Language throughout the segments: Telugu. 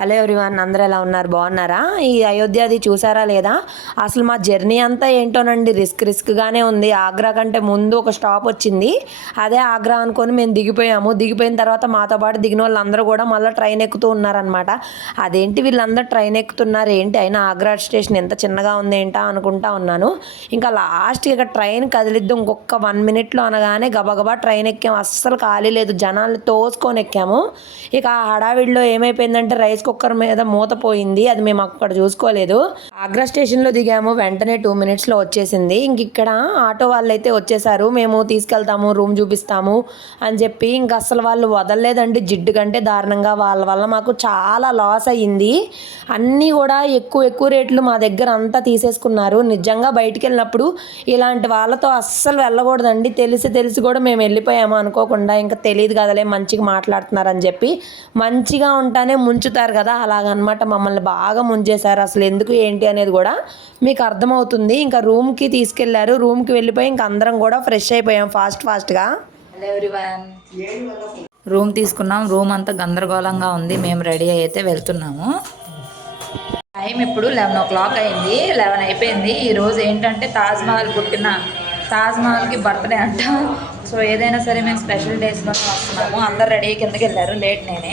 హలో ఎవ్రీవన్ అందరూ ఎలా ఉన్నారు? బాగున్నారా? ఈ అయోధ్యది చూసారా లేదా? అసలు మా జర్నీ అంతా ఏంటోనండి రిస్క్ రిస్క్గానే ఉంది. ఆగ్రా కంటే ముందు ఒక స్టాప్ వచ్చింది. అదే ఆగ్రా అనుకొని మేము దిగిపోయాము. దిగిపోయిన తర్వాత మాతో పాటు దిగిన వాళ్ళందరూ కూడా మళ్ళీ ట్రైన్ ఎక్కుతూ ఉన్నారనమాట అదేంటి వీళ్ళందరూ ట్రైన్ ఎక్కుతున్నారు? ఏంటి? అయినా ఆగ్రా స్టేషన్ ఎంత చిన్నగా ఉంది ఏంటా అనుకుంటా ఉన్నాను. ఇంకా లాస్ట్ ఇక ట్రైన్ కదిలిద్దాం ఇంకొక వన్ మినిట్లో అనగానే గబగబా ట్రైన్ ఎక్కాము అస్సలు ఖాళీ లేదు. జనాలు తోసుకొని ఎక్కాము. ఇక ఆ హడావిడిలో ఏమైపోయిందంటే రైస్ కుక్కర్ మీద మూత పోయింది. అది మేము అక్కడ చూసుకోలేదు. ఆగ్రా స్టేషన్లో దిగాము. వెంటనే టూ మినిట్స్లో వచ్చేసింది. ఇంక ఇక్కడ ఆటో వాళ్ళు అయితే వచ్చేసారు. మేము తీసుకెళ్తాము రూమ్ చూపిస్తాము అని చెప్పి ఇంక అసలు వాళ్ళు వదలలేదండి. జిడ్డు కంటే దారుణంగా వాళ్ళ వల్ల మాకు చాలా లాస్ అయ్యింది. అన్నీ కూడా ఎక్కువ ఎక్కువ రేట్లు మా దగ్గర అంతా తీసేసుకున్నారు. నిజంగా బయటికి వెళ్ళినప్పుడు ఇలాంటి వాళ్ళతో అస్సలు వెళ్ళకూడదండి. తెలిసి తెలిసి కూడా మేము వెళ్ళిపోయాము అనుకోకుండా. ఇంకా తెలియదు కదలే మంచిగా మాట్లాడుతున్నారని చెప్పి మంచిగా ఉంటానే ముంచుతారు కదా అలాగనమాట మమ్మల్ని బాగా ముంచేశారు. అసలు ఎందుకు ఏంటి అనేది కూడా మీకు అర్థమవుతుంది. ఇంకా రూమ్కి తీసుకెళ్ళారు. రూమ్కి వెళ్ళిపోయి ఇంకా అందరం కూడా ఫ్రెష్ అయిపోయాం ఫాస్ట్ ఫాస్ట్గా. హలో ఎవ్రీవన్ రూమ్ తీసుకున్నాం. రూమ్ అంతా గందరగోళంగా ఉంది. మేము రెడీ అయితే వెళ్తున్నాము. టైం ఇప్పుడు లెవెన్ ఓ క్లాక్ అయింది. లెవెన్ అయిపోయింది. ఈరోజు ఏంటంటే తాజ్మహల్ పుట్టిన తాజ్మహల్కి బర్త్డే అంట. సో ఏదైనా సరే మేము స్పెషల్ డేస్లో వస్తున్నాము. అందరు రెడీ కిందకి వెళ్ళారు. లేట్ నేనే.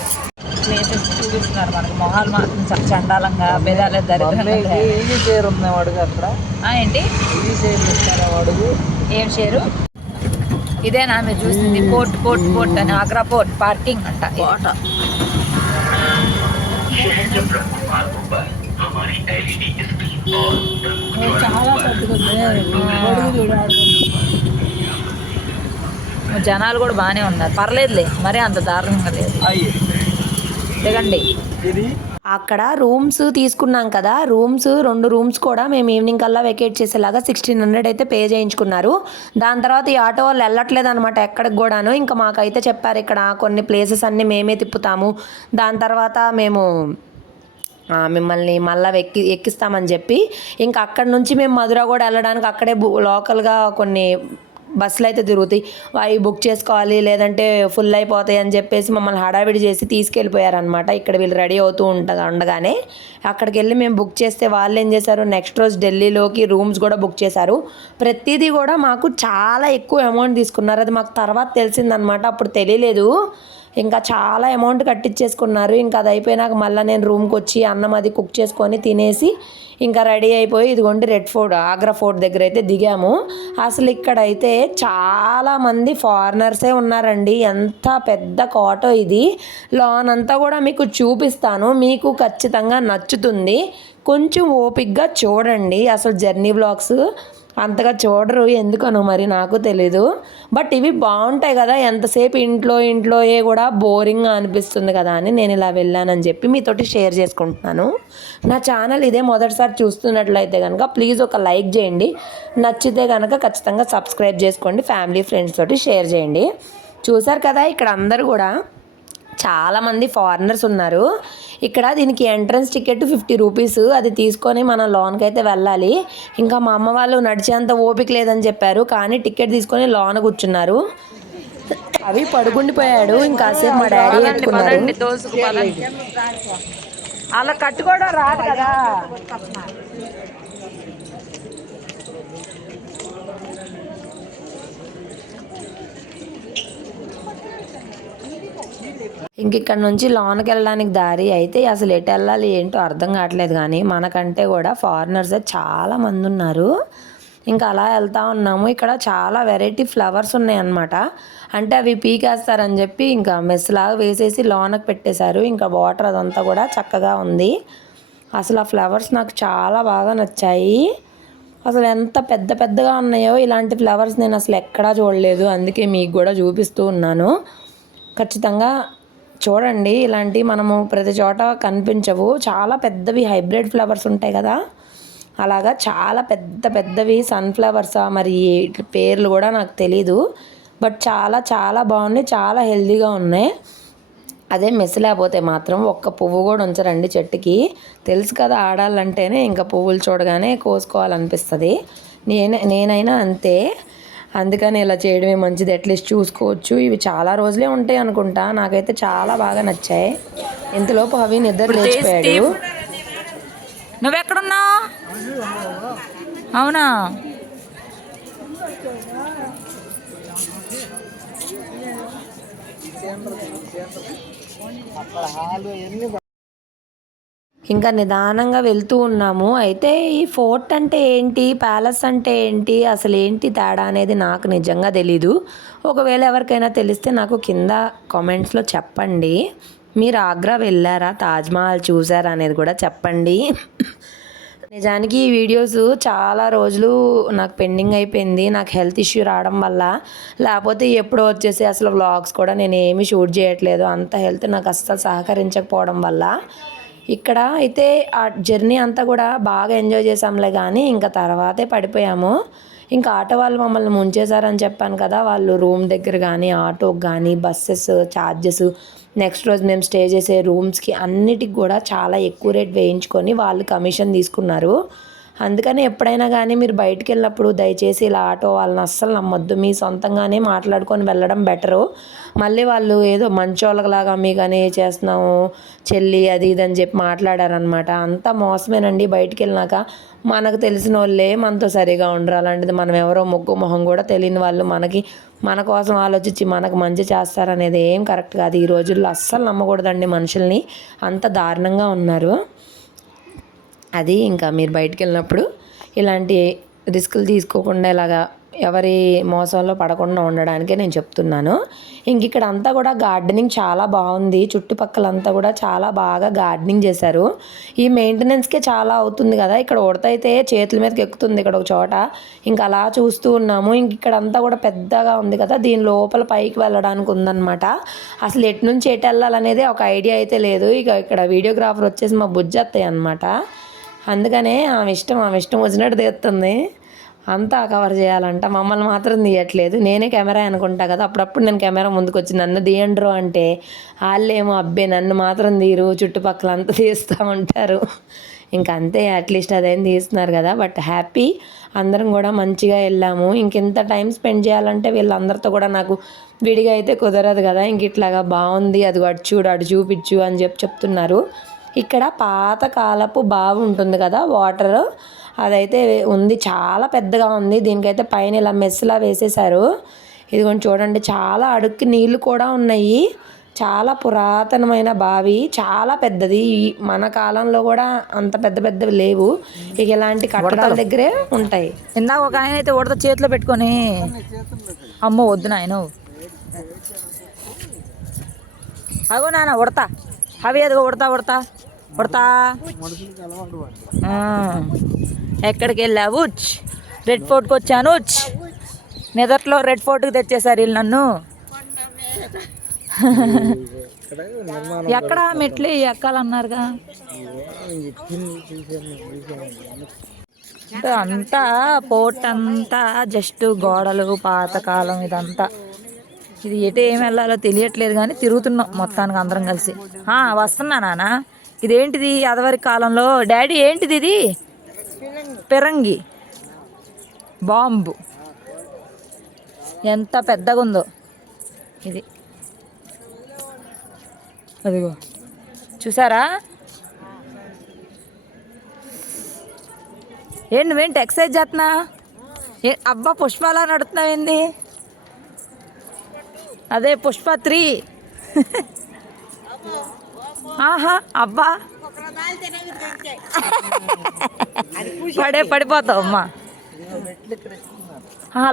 ప్లేసెస్ చూపిస్తున్నారు మనకి. మొహాలు మాత్రం చాలా చండాలంగా బెదాలే దరిద్రంగా. ఇది షేర్ అక్కడ? ఏంటి? షేర్ ఏం షేరు? ఇదేనా మీరు చూసింది? పోర్ట్ పోర్ట్ పోర్ట్ అని ఆగ్రా పోర్ట్ పార్కింగ్ అంట కోట జనాలు కూడా బాగానే ఉన్నారు. పర్లేదులే మరీ అంత దారుణంగా లేదు. దిగండి ఇది? అక్కడ రూమ్స్ తీసుకున్నాం కదా రూమ్స్ రెండు రూమ్స్ కూడా మేము ఈవినింగ్ కల్లా వెకేట్ చేసేలాగా సిక్స్టీన్ హండ్రెడ్ అయితే పే చేయించుకున్నారు. దాని తర్వాత ఈ ఆటో వాళ్ళు వెళ్ళట్లేదు అనమాట ఎక్కడికి కూడాను. ఇంకా మాకైతే చెప్పారు ఇక్కడ కొన్ని ప్లేసెస్ అన్నీ మేమే తిప్పుతాము. దాని తర్వాత మేము మిమ్మల్ని మళ్ళీ ఎక్కి ఎక్కిస్తామని చెప్పి ఇంకా అక్కడ నుంచి మేము మధుర కూడా వెళ్ళడానికి అక్కడే లోకల్గా కొన్ని బస్సులు అయితే తిరుగుతాయి. అవి బుక్ చేసుకోవాలి లేదంటే ఫుల్ అయిపోతాయి అని చెప్పేసి మమ్మల్ని హడావిడి చేసి తీసుకెళ్ళిపోయారనమాట ఇక్కడ వీళ్ళు రెడీ అవుతూ ఉంట ఉండగానే అక్కడికి వెళ్ళి మేము బుక్ చేస్తే వాళ్ళు ఏం చేశారు నెక్స్ట్ రోజు ఢిల్లీలోకి రూమ్స్ కూడా బుక్ చేశారు. ప్రతిదీ కూడా మాకు చాలా ఎక్కువ అమౌంట్ తీసుకున్నారు. అది మాకు తర్వాత తెలిసిందనమాట అప్పుడు తెలియలేదు. ఇంకా చాలా అమౌంట్ కట్టించేసుకున్నారు ఇంకా అది అయిపోయినాక మళ్ళీ నేను రూమ్కి వచ్చి అన్నం అది కుక్ చేసుకొని తినేసి ఇంకా రెడీ అయిపోయి ఇదిగోండి రెడ్ ఫోర్ట్ ఆగ్రా ఫోర్ట్ దగ్గర అయితే దిగాము. అసలు ఇక్కడైతే చాలామంది ఫారినర్సే ఉన్నారండి. ఎంత పెద్ద కోట ఇది. లోన్ అంతా కూడా మీకు చూపిస్తాను. మీకు ఖచ్చితంగా నచ్చుతుంది. కొంచెం ఓపిక్గా చూడండి. అసలు జర్నీ బ్లాగ్స్ అంతగా చూడరు ఎందుకనో మరి నాకు తెలీదు. బట్ ఇవి బాగుంటాయి కదా ఎంతసేపు ఇంట్లో ఇంట్లో ఏ కూడా బోరింగ్గా అనిపిస్తుంది కదా అని నేను ఇలా వెళ్ళానని చెప్పి మీతోటి షేర్ చేసుకుంటున్నాను. నా ఛానల్ ఇదే మొదటిసారి చూస్తున్నట్లయితే కనుక ప్లీజ్ ఒక లైక్ చేయండి. నచ్చితే కనుక ఖచ్చితంగా సబ్స్క్రైబ్ చేసుకోండి ఫ్యామిలీ ఫ్రెండ్స్ తోటి షేర్ చేయండి. చూసారు కదా ఇక్కడ అందరూ కూడా చాలామంది ఫారినర్స్ ఉన్నారు. ఇక్కడ దీనికి ఎంట్రన్స్ టికెట్ ఫిఫ్టీ రూపీస్. అది తీసుకొని మనం లోన్కి అయితే వెళ్ళాలి. ఇంకా మా అమ్మ వాళ్ళు నడిచేంత ఓపిక లేదని చెప్పారు. కానీ టికెట్ తీసుకొని లోన కూర్చున్నారు. అవి పడుకుండిపోయాడు. ఇంకాసేపు మా డాడీ ఎత్తుకున్నారు అలా కట్టుకోవడం రాదు కదా. ఇంక ఇక్కడ నుంచి లోనకి వెళ్ళడానికి దారి అయితే అసలు ఎటు వెళ్ళాలి ఏంటో అర్థం కావట్లేదు కానీ మనకంటే కూడా ఫారినర్స్ చాలా మంది ఉన్నారు. ఇంకా అలా వెళ్తా ఉన్నాము. ఇక్కడ చాలా వెరైటీ ఫ్లవర్స్ ఉన్నాయన్నమాట. అంటే అవి పీకేస్తారని చెప్పి ఇంకా మెస్ లాగా వేసేసి లోనకి పెట్టేశారు. ఇంకా వాటర్ అదంతా కూడా చక్కగా ఉంది. అసలు ఆ ఫ్లవర్స్ నాకు చాలా బాగా నచ్చాయి. అసలు ఎంత పెద్ద పెద్దగా ఉన్నాయో ఇలాంటి ఫ్లవర్స్ నేను అసలు ఎక్కడా చూడలేదు. అందుకే మీకు కూడా చూపిస్తూ ఉన్నాను. ఖచ్చితంగా చూడండి ఇలాంటి మనము ప్రతి చోట కనిపించవు. చాలా పెద్దవి హైబ్రిడ్ ఫ్లవర్స్ ఉంటాయి కదా. అలాగా చాలా పెద్ద పెద్దవి సన్ఫ్లవర్సా మరి పేర్లు కూడా నాకు తెలీదు. బట్ చాలా చాలా బాగున్నాయి చాలా హెల్దీగా ఉన్నాయి. అదే మెస్ లేకపోతే మాత్రం ఒక్క పువ్వు కూడా ఉంచరండి చెట్టుకి. తెలుసు కదా ఆడాలంటేనే ఇంకా పువ్వులు చూడగానే కోసుకోవాలనిపిస్తుంది. నేనే నేనైనా అంతే. అందుకని ఇలా చేయడమే మంచిది. అట్లీస్ట్ చూసుకోవచ్చు. ఇవి చాలా రోజులే ఉంటాయి అనుకుంటా. నాకైతే చాలా బాగా నచ్చాయి. ఇంతలోపు అవి నిద్ర లేచిపోయాడు. నువ్వెక్కడున్నావు? అవునా? అక్కడ హాలు ఎన్ని ఇంకా నిదానంగా వెళ్తూ ఉన్నాము. అయితే ఈ ఫోర్ట్ అంటే ఏంటి? ప్యాలెస్ అంటే ఏంటి? అసలు ఏంటి తేడా అనేది నాకు నిజంగా తెలీదు. ఒకవేళ ఎవరికైనా తెలిస్తే నాకు కింద కామెంట్స్లో చెప్పండి. మీరు ఆగ్రా వెళ్ళారా? తాజ్మహల్ చూసారా అనేది కూడా చెప్పండి. నిజానికి ఈ వీడియోస్ చాలా రోజులు నాకు పెండింగ్ అయిపోయింది. నాకు హెల్త్ ఇష్యూ రావడం వల్ల. లేకపోతే ఎప్పుడో వచ్చేసి అసలు వ్లాగ్స్ కూడా నేను ఏమీ షూట్ చేయట్లేదు. అంత హెల్త్ నాకు అస్సలు సహకరించకపోవడం వల్ల. ఇక్కడ అయితే ఆ జర్నీ అంతా కూడా బాగా ఎంజాయ్ చేసాంలే కానీ ఇంకా తర్వాతే పడిపోయాము. ఇంకా ఆటో వాళ్ళు మమ్మల్ని ముంచేశారని చెప్పాను కదా వాళ్ళు రూమ్ దగ్గర కానీ ఆటోకి కానీ బస్సెస్ ఛార్జెస్ నెక్స్ట్ రోజు మేము స్టే చేసే రూమ్స్కి అన్నిటికి కూడా చాలా ఎక్కువ రేట్ వేయించుకొని వాళ్ళు కమిషన్ తీసుకున్నారు. అందుకని ఎప్పుడైనా కానీ మీరు బయటికి వెళ్ళినప్పుడు దయచేసి ఇలా ఆటో వాళ్ళని అస్సలు నమ్మొద్దు మీ సొంతంగానే మాట్లాడుకొని వెళ్ళడం బెటరు. మళ్ళీ వాళ్ళు ఏదో మంచోళ్ళలాగా మీకని చేస్తున్నాము చెల్లి అది ఇది అని చెప్పి మాట్లాడారనమాట అంతా మోసమేనండి బయటికి వెళ్ళినాక మనకు తెలిసిన వాళ్ళే మనతో సరిగా ఉండరు. అలాంటిది మనం ఎవరో ముగ్గు మొహం కూడా తెలియని వాళ్ళు మనకి మన కోసం ఆలోచించి మనకు మంచి చేస్తారనేది ఏం కరెక్ట్ కాదు. ఈ రోజుల్లో అస్సలు నమ్మకూడదండి మనుషుల్ని. అంత దారుణంగా ఉన్నారు. అది ఇంకా మీరు బయటికి వెళ్ళినప్పుడు ఇలాంటి రిస్కులు తీసుకోకుండా ఇలాగా ఎవరి మోసంలో పడకుండా ఉండడానికే నేను చెప్తున్నాను. ఇంక ఇక్కడ అంతా కూడా గార్డెనింగ్ చాలా బాగుంది. చుట్టుపక్కలంతా కూడా చాలా బాగా గార్డెనింగ్ చేశారు. ఈ మెయింటెనెన్స్కే చాలా అవుతుంది కదా. ఇక్కడ ఉడతైతే చేతుల మీదకి ఎక్కుతుంది ఇక్కడ ఒక చోట. ఇంకా అలా చూస్తూ ఉన్నాము. ఇంక ఇక్కడ అంతా కూడా పెద్దగా ఉంది కదా. దీని లోపల పైకి వెళ్ళడానికి ఉందన్నమాట. అసలు ఎటు నుంచి ఎటు వెళ్ళాలనేది ఒక ఐడియా అయితే లేదు. ఇక ఇక్కడ వీడియోగ్రాఫర్ వచ్చేసి మా బుజ్జత్తయ్య అనమాట అందుకనే ఆమె ఇష్టం ఆమె ఇష్టం వచ్చినట్టు తీస్తుంది. అంతా కవర్ చేయాలంట. మమ్మల్ని మాత్రం తీయట్లేదు. నేనే కెమెరా అనుకుంటా కదా అప్పుడప్పుడు నేను కెమెరా ముందుకు వచ్చి నన్ను తీయండ్రు అంటే వాళ్ళేమో అబ్బే నన్ను మాత్రం తీరు చుట్టుపక్కల అంతా తీస్తూ ఉంటారు ఇంకా అంతే అట్లీస్ట్ అదేం తీస్తున్నారు కదా. బట్ హ్యాపీ అందరం కూడా మంచిగా వెళ్ళాము. ఇంకెంత టైం స్పెండ్ చేయాలంటే వీళ్ళందరితో కూడా నాకు విడిగా అయితే కుదరదు కదా. ఇంక ఇట్లాగా బాగుంది అది అటు చూడు అటు చూపించు అని చెప్పి చెప్తున్నారు. ఇక్కడ పాతకాలపు బావి ఉంటుంది కదా వాటర్. అదైతే ఉంది చాలా పెద్దగా ఉంది. దీనికైతే పైన ఇలా మెస్సులా వేసేసారు ఇదిగోండి చూడండి చాలా అడుక్కి నీళ్ళు కూడా ఉన్నాయి. చాలా పురాతనమైన బావి చాలా పెద్దది. ఈ- మన కాలంలో కూడా అంత పెద్ద పెద్దవి లేవు. ఇక ఇలాంటి కట్టడాల దగ్గరే ఉంటాయి. ఇందాక ఒక ఆయన అయితే ఉడత చేతిలో పెట్టుకొని అమ్మో వద్దు నాయన. అగో నాన్న ఉడతా అవి ఎదుగో ఉడతా ఉడతా ఉడతా. ఎక్కడికి వెళ్ళావు ఉచ్. రెడ్ ఫోర్ట్కి వచ్చాను ఉచ్. నిదట్లో రెడ్ ఫోర్ట్కి తెచ్చేశారు వీళ్ళు నన్ను. ఎక్కడ మెట్లు ఎక్కాలన్నారుగా? అంటే అంతా పోర్ట్ అంతా జస్ట్ గోడలు పాతకాలం ఇదంతా. ఇది ఎటు ఏం వెళ్ళాలో తెలియట్లేదు కానీ తిరుగుతున్నాం మొత్తానికి అందరం కలిసి. వస్తున్నా నాన్న. ఇదేంటిది అదవరి కాలంలో? డాడీ ఏంటిది ఇది? పిరంగి. బాంబు. ఎంత పెద్దగా ఉందో ఇది. అదిగో. చూసారా? ఏంటి నువ్వేంటి ఎక్సైజ్ చేస్తున్నా ఏ అబ్బా పుష్పాలా నడుతున్నావేంది అదే పుష్ప త్రీ. ఆహా అబ్బా పడే పడిపోతావు అమ్మా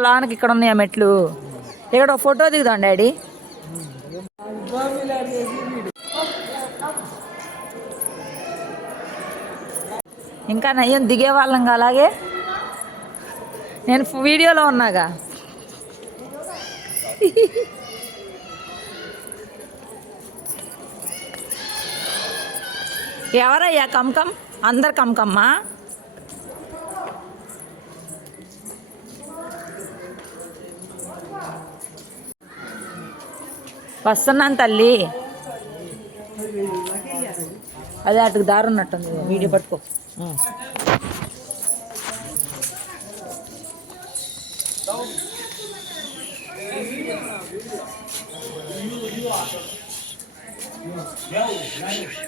లోనకి ఇక్కడ ఉన్నాయి ఆ మెట్లు? ఇక్కడ ఒక ఫోటో దిగుదాం డాడీ. ఇంకా నయ్యం దిగే వాళ్ళం అలాగే? నేను వీడియోలో ఉన్నాగా. ఎవరయ్యా? కమ్కమ్ అందరు కంకమ్మా వస్తున్నాను తల్లి. అదే అటుకు దారి ఉన్నట్టుంది వీడియో పట్టుకో. Yeah.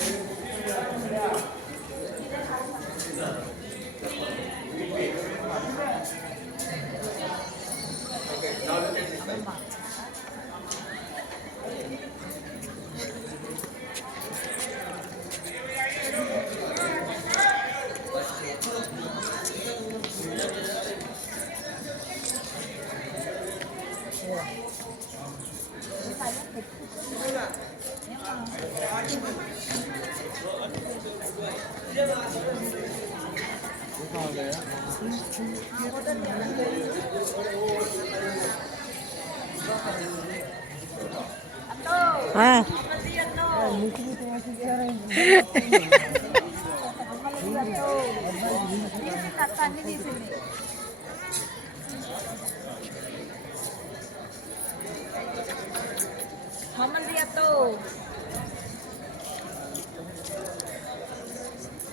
아.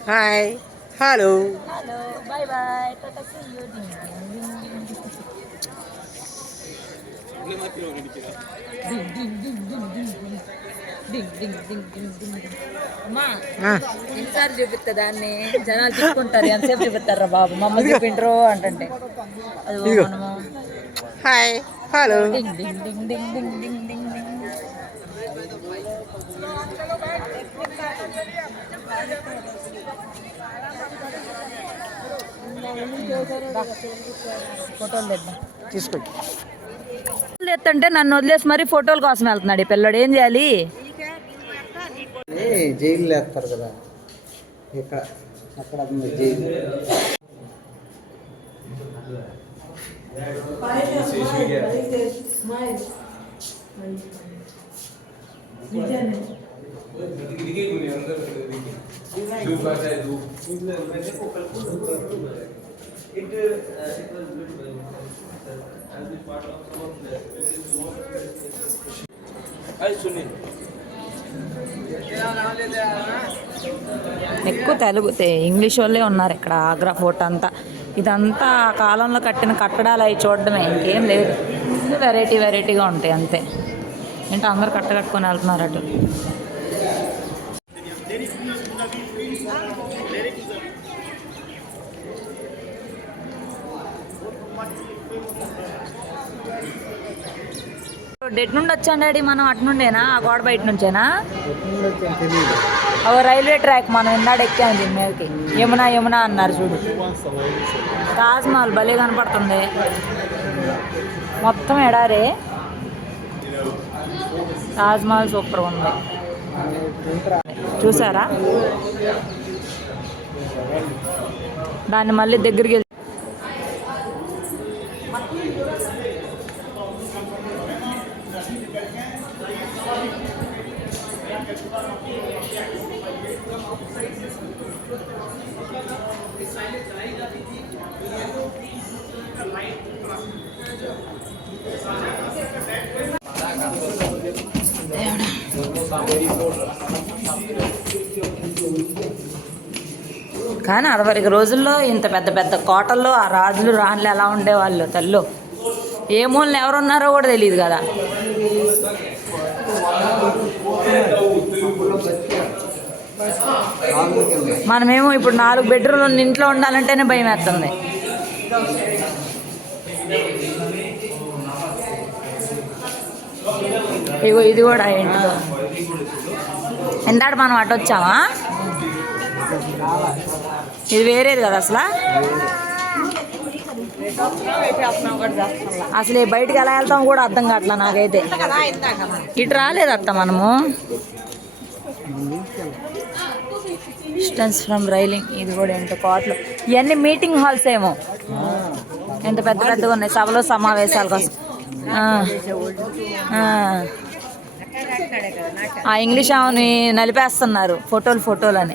Hi hello hello bye bye అమ్మా ఎన్నిసార్లు చూపిస్తా దాన్ని జనాలు తిట్టుకుంటారు. ఎంతసేపు చూపిస్తారా బాబు? మమ్మల్ని అది మనము. హాయ్ హలో డింగ్ డింగ్ డింగ్ డింగ్ డింగ్ తీసుకోండి. ఫోటోలు ఎత్తంటే నన్ను వదిలేసి మరి ఫోటోల కోసం వెళ్తున్నాడు ఈ పిల్లడు. ఏం చేయాలి? జైలు వేస్తారు కదా. ఇక్కడ అక్కడ ఉంది జైలు ఎక్కువ తెలుగు ఇంగ్లీష్ వాళ్ళే ఉన్నారు ఇక్కడ ఆగ్రా ఫోర్ట్ అంతా. ఇదంతా ఆ కాలంలో కట్టిన కట్టడాలు అవి చూడడమే ఇంకేం లేదు. వెరైటీ వెరైటీగా ఉంటాయి అంతే. ఏంటో అందరు కట్ట కట్టుకొని వెళ్తున్నారు అటు. డెట్ నుండి వచ్చాను డాడీ మనం అటు నుండేనా? ఆ గోడ బయట నుంచేనా? ఓ రైల్వే ట్రాక్ మనం ఇందాడు ఎక్కాము దీని మీదకి. యమునా యమునా అన్నారు చూడు. తాజ్ మహల్ భలే కనపడుతుంది. మొత్తం ఎడారే తాజ్ మహల్ సూపర్ ఉంది. చూసారా? దాన్ని మళ్ళీ దగ్గరికి కానీ అదివరకు రోజుల్లో ఇంత పెద్ద పెద్ద కోటల్లో ఆ రాజులు రాణులు ఎలా ఉండేవాళ్ళు తల్లు? ఏ మూలను ఎవరున్నారో కూడా తెలియదు కదా. మనమేమో ఇప్పుడు నాలుగు బెడ్రూమ్లు ఉన్న ఇంట్లో ఉండాలంటేనే భయం వేస్తుంది. ఇగో ఇది కూడా ఇంట్లో. ఇందాక మనం అటు వచ్చామా? ఇది వేరేది కదా అసలు? అసలు బయటకు బయటికి ఎలా వెళ్తాం కూడా అర్థం కావట్లా నాకైతే. ఇటు రాలేదు అత్త మనము? డిస్టెన్స్ ఫ్రమ్ రైలింగ్ ఇది కూడా ఎంత కోట్లు. ఇవన్నీ మీటింగ్ హాల్స్ ఏమో. ఎంత పెద్ద పెద్దగా ఉన్నాయి. సభలో సమావేశాల కోసం ఆ. ఆ ఇంగ్లీష్ ఆమెని నలిపేస్తున్నారు. ఫోటోలు ఫోటోలు అని.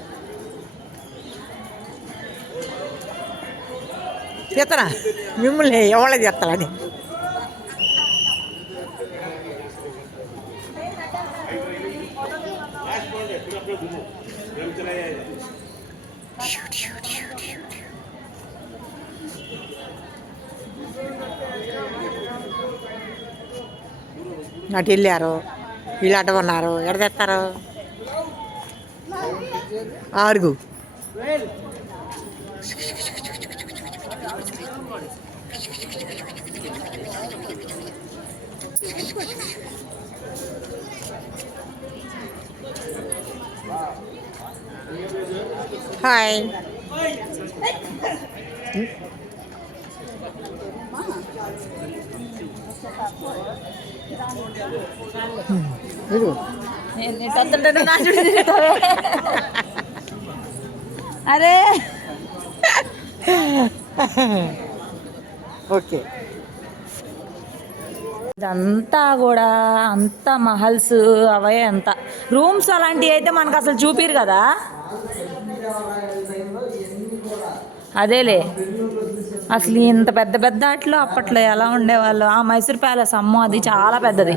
చేస్తారా మిమ్మల్ని ఎవరు చేస్తారని అటు వెళ్ళారు. వీళ్ళు అడ్డ ఉన్నారు. ఎక్కడ తెస్తారు? ఆరుగు. హాయ్ అరే. ఓకే. ఇదంతా కూడా అంత మహల్స్ అవే అంత. రూమ్స్ అలాంటివి అయితే మనకు అసలు చూపిరు కదా? అదేలే. అసలు ఇంత పెద్ద పెద్ద వాటిలో అప్పట్లో ఎలా ఉండేవాళ్ళు? ఆ మైసూర్ ప్యాలెస్ అమ్మో అది చాలా పెద్దది.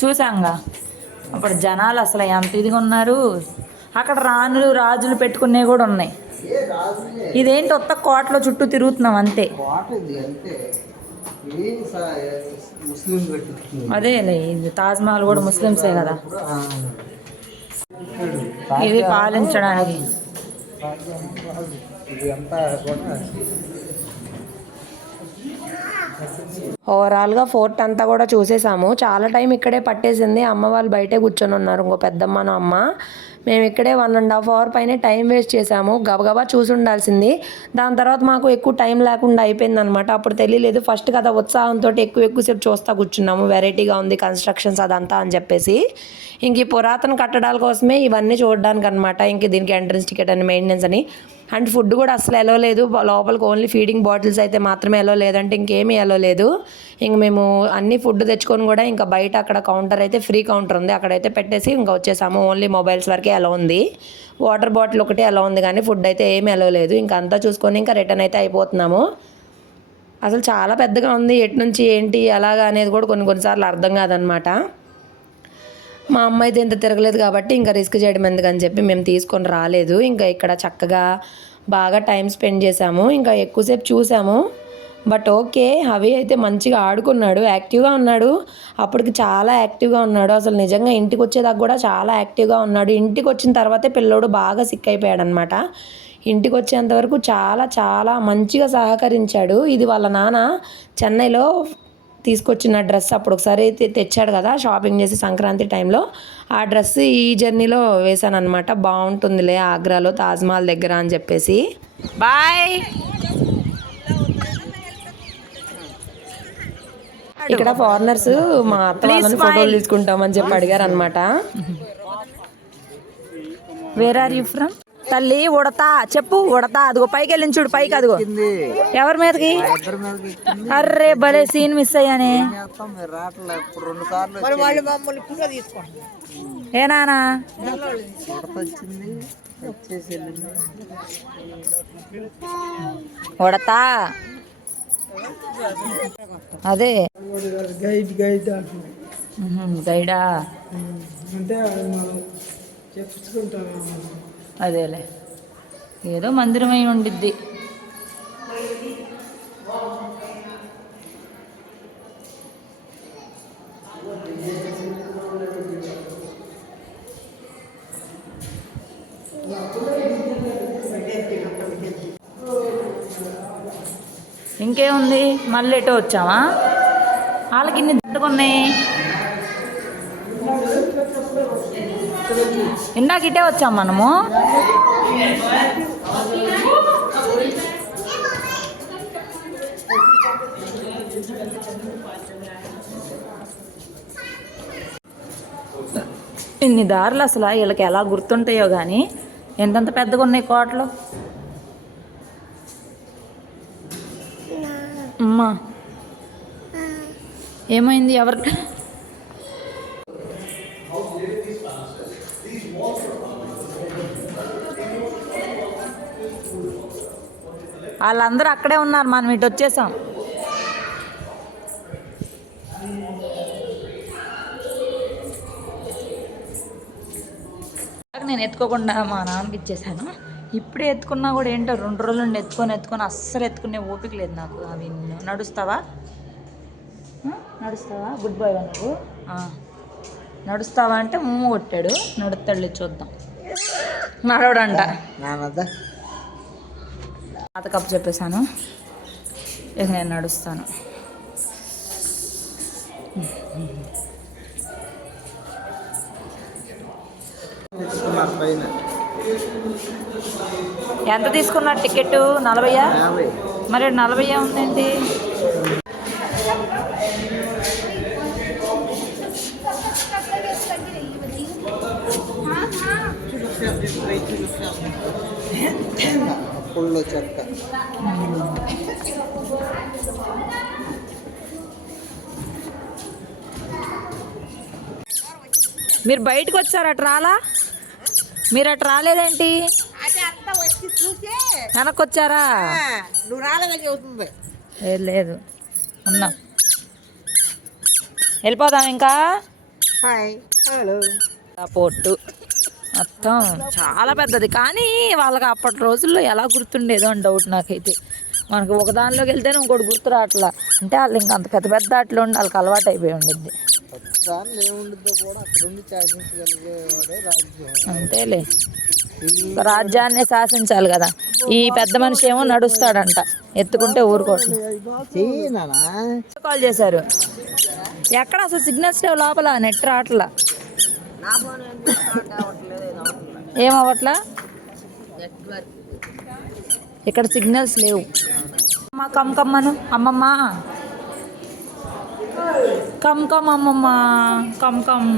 చూసాంగా. అప్పుడు జనాలు అసలు ఎంత ఇదిగా ఉన్నారు. అక్కడ రాణులు రాజులు పెట్టుకునేవి కూడా ఉన్నాయి. ఇదేంటి కొత్త కోటలో చుట్టూ తిరుగుతున్నాం అంతే? అదేలే ఇది తాజ్మహల్ కూడా ముస్లిమ్సే కదా. ఇది పాలించడానికి. ఓవరాల్గా ఫోర్ట్ అంతా కూడా చూసేసాము. చాలా టైం ఇక్కడే పట్టేసింది. అమ్మ వాళ్ళు బయటే కూర్చొని ఉన్నారు. ఇంకో పెద్దమ్మను అమ్మ మేము ఇక్కడే వన్ అండ్ హాఫ్ అవర్ పైన టైం వేస్ట్ చేసాము. గబగబా చూసి ఉండాల్సింది దాని తర్వాత మాకు ఎక్కువ టైం లేకుండా అయిపోయింది అనమాట అప్పుడు తెలియలేదు. ఫస్ట్ కదా ఉత్సాహంతో ఎక్కువ ఎక్కువసేపు చూస్తా కూర్చున్నాము. వెరైటీగా ఉంది కన్స్ట్రక్షన్స్ అదంతా అని చెప్పేసి. ఇంక ఈ పురాతన కట్టడాల కోసమే ఇవన్నీ చూడడానికి అనమాట ఇంక దీనికి ఎంట్రన్స్ టికెట్ అని మెయింటెనెన్స్ అని అండ్ ఫుడ్ కూడా అసలు ఎలో లేదు. లోపలికి ఓన్లీ ఫీడింగ్ బాటిల్స్ అయితే మాత్రమే ఎలో లేదంటే ఇంకేమీ ఎలో లేదు. ఇంక మేము అన్ని ఫుడ్ తెచ్చుకొని కూడా ఇంకా బయట అక్కడ కౌంటర్ అయితే ఫ్రీ కౌంటర్ ఉంది. అక్కడైతే పెట్టేసి ఇంకా వచ్చేసాము. ఓన్లీ మొబైల్స్ వరకే ఎలా ఉంది. వాటర్ బాటిల్ ఒకటి ఎలా ఉంది కానీ ఫుడ్ అయితే ఏమీ ఎలా లేదు. ఇంకా అంతా చూసుకొని ఇంకా రిటర్న్ అయితే అయిపోతున్నాము. అసలు చాలా పెద్దగా ఉంది. ఎటు నుంచి ఏంటి ఎలాగా అనేది కూడా కొన్ని కొన్నిసార్లు అర్థం కాదనమాట. మా అమ్మ అయితే ఇంత తిరగలేదు కాబట్టి ఇంకా రిస్క్ చేయడం ఎందుకని చెప్పి మేము తీసుకొని రాలేదు. ఇంకా ఇక్కడ చక్కగా బాగా టైం స్పెండ్ చేసాము ఇంకా ఎక్కువసేపు చూసాము బట్ ఓకే అవి అయితే మంచిగా ఆడుకున్నాడు యాక్టివ్గా ఉన్నాడు. అప్పటికి చాలా యాక్టివ్గా ఉన్నాడు. అసలు నిజంగా ఇంటికి వచ్చేదాకా కూడా చాలా యాక్టివ్గా ఉన్నాడు. ఇంటికి వచ్చిన తర్వాతే పిల్లోడు బాగా సిక్ అయిపోయాడు అనమాట ఇంటికి వచ్చేంత వరకు చాలా చాలా మంచిగా సహకరించాడు. ఇది వాళ్ళ నాన్న చెన్నైలో తీసుకొచ్చిన డ్రెస్ అప్పుడు ఒకసారి తెచ్చాడు కదా షాపింగ్ చేసి సంక్రాంతి టైంలో. ఆ డ్రెస్ ఈ జర్నీలో వేశాను అనమాట బాగుంటుందిలే ఆగ్రాలో తాజ్మహల్ దగ్గర అని చెప్పేసి. బాయ్. ఇక్కడ ఫారినర్స్ మా అత్త వాళ్ళని ఫోటోలు తీసుకుంటామని చెప్పి అడిగారు అనమాట వేర్ ఆర్ యూ ఫ్రమ్ తల్లి ఉడతా చెప్పు ఉడతా అదిగో పైకి వెళ్ళింది చూడు పైకి అదిగో. ఎవరి మీదకి. అర్రే భలే సీన్ మిస్ అయ్యానే. ఏ నానా? ఉడత. అదే. గైడ్ గైడ్ గైడా? అంటే చెప్పుకుంటాం. అదేలే. ఏదో మందిరమై ఉండిద్ది. ఇంకేముంది? మళ్ళీ ఎటో వచ్చామా వాళ్ళకి ఇన్ని దండకున్నాయి ఇందాక ఇటే వచ్చాం మనము. ఇన్ని దారులు అసలు వీళ్ళకి ఎలా గుర్తుంటాయో కానీ ఎంతెంత పెద్దగా ఉన్నాయి కోటలు అమ్మా. ఏమైంది ఎవరు వాళ్ళందరూ అక్కడే ఉన్నారు. మనం ఇటు వచ్చేసాం. నేను ఎత్తుకోకుండా మా నాన్నకి ఇచ్చేసాను. ఇప్పుడే ఎత్తుకున్నా కూడా ఏంటో రెండు రోజుల నుండి ఎత్తుకొని ఎత్తుకొని అస్సలు ఎత్తుకునే ఓపిక లేదు నాకు. అవి నడుస్తావా? నడుస్తావా? గుడ్ బాయ్ నువ్వు? నడుస్తావా అంటే మూము కొట్టాడు. నడుస్తాడు చూద్దాం. నడవడంట. పాత కప్పు చెప్పేశాను. ఇక నేను నడుస్తాను. ఎంత తీసుకున్నారు టికెట్ నలభైయా? మరి నలభై ఉందేంటి? పుల్లో చెక్క. మీరు బయటకు వచ్చారు అటు రాలా మీరు అటు రాలేదేంటి? అదే అంతా వచ్చి చూసే. వెనక్కి వచ్చారా నువ్వు రాలేదని చెబుతుంది. లేదు. ఉన్నాం. వెళ్ళిపోదాం ఇంకా. హాయ్. హలో. ఆ పోర్టు మొత్తం చాలా పెద్దది. కానీ వాళ్ళకి అప్పటి రోజుల్లో ఎలా గుర్తుండేదో అని డౌట్ నాకైతే. మనకు ఒక దానిలోకి వెళ్తేనే ఇంకోటి గుర్తు రావట్లా. అంటే వాళ్ళు ఇంకా అంత పెద్ద పెద్ద ఆటలు ఉండి వాళ్ళకి అలవాటు అయిపోయి ఉండిద్ది. దానిలో ఏముండిద్దో కూడా అక్కడ ఉండి శాసించగలిగేవాడే రాజ్యం. అంతేలే. రాజ్యాన్ని శాసించాలి కదా. ఈ పెద్ద మనిషి ఏమో నడుస్తాడంట. ఎత్తుకుంటే ఊరుకోవట్లేదు కాల్ చేశారు. ఎక్కడ అసలు సిగ్నల్స్ లేవు లోపల? నెట్ రావట్లా. ఏమవట్లా ఇక్కడ సిగ్నల్స్ లేవు. అమ్మ కమ్ కమ్మను అమ్మమ్మ. కమ్ కమ్ అమ్మమ్మ. Come come.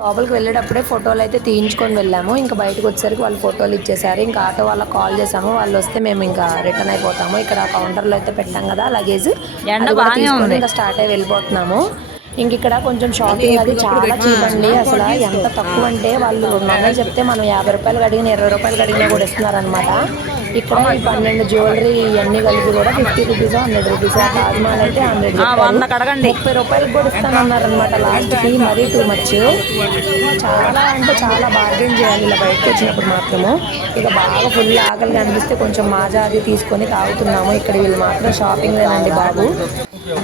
లోపలికి వెళ్ళేటప్పుడే ఫోటోలు అయితే తీయించుకొని వెళ్ళాము. ఇంకా బయటకు వచ్చేసరికి వాళ్ళు ఫోటోలు ఇచ్చేసారు ఇంకా ఆటో వాళ్ళకి కాల్ చేసాము వాళ్ళు వస్తే మేము ఇంకా రిటర్న్ అయిపోతాము. ఇక్కడ కౌంటర్లో అయితే పెట్టాం కదా లగేజ్. ఇంకా స్టార్ట్ అయ్యి వెళ్ళిపోతున్నాము. ఇంక ఇక్కడ కొంచెం షాపింగ్ అది చాలా చీప్ అండి. అసలు ఎంత తక్కువ అంటే వాళ్ళు రెండు చెప్తే మనం యాభై రూపాయలు అడిగిన ఇరవై రూపాయలు అడిగినా కూడా ఇస్తున్నారనమాట ఇక్కడ పన్నెండు జ్యువెలరీ ఇవన్నీ కలిపి కూడా fifty rupees hundred rupees Taj Mahal అయితే హండ్రెడ్ ఆ, వందకు అడగండి ముప్పై రూపాయలకు కూడా ఇస్తానన్నారనమాట లాస్ట్కి మరీ టూ మచ్ చాలా అంటే చాలా బార్గెన్ చేయాలి ఇలా బయటకు వచ్చినప్పుడు మాత్రము. ఇక బాగా ఫుల్ ఆకలిగా అనిపిస్తే కొంచెం మాజా అది తీసుకొని తాగుతున్నాము. ఇక్కడ వీళ్ళు మాత్రం షాపింగ్ లేనండి బాబు.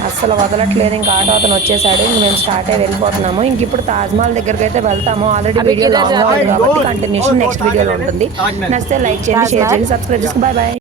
అస్సలు వదలట్లేదు. ఇంకా ఆటో అతను వచ్చేసాడు. ఇంక మేము స్టార్ట్ అయ్యి వెళ్ళిపోతున్నాము. ఇంక ఇప్పుడు తాజ్మహల్ దగ్గరికి అయితే వెళ్తాము. ఆల్రెడీ వీడియో లాంగ్ కాబట్టి కంటిన్యూషన్ నెక్స్ట్ వీడియోలో ఉంటుంది. నచ్చితే లైక్ చేయండి షేర్ చేయండి సబ్స్క్రైబ్ చేసుకోండి బాయ్ బాయ్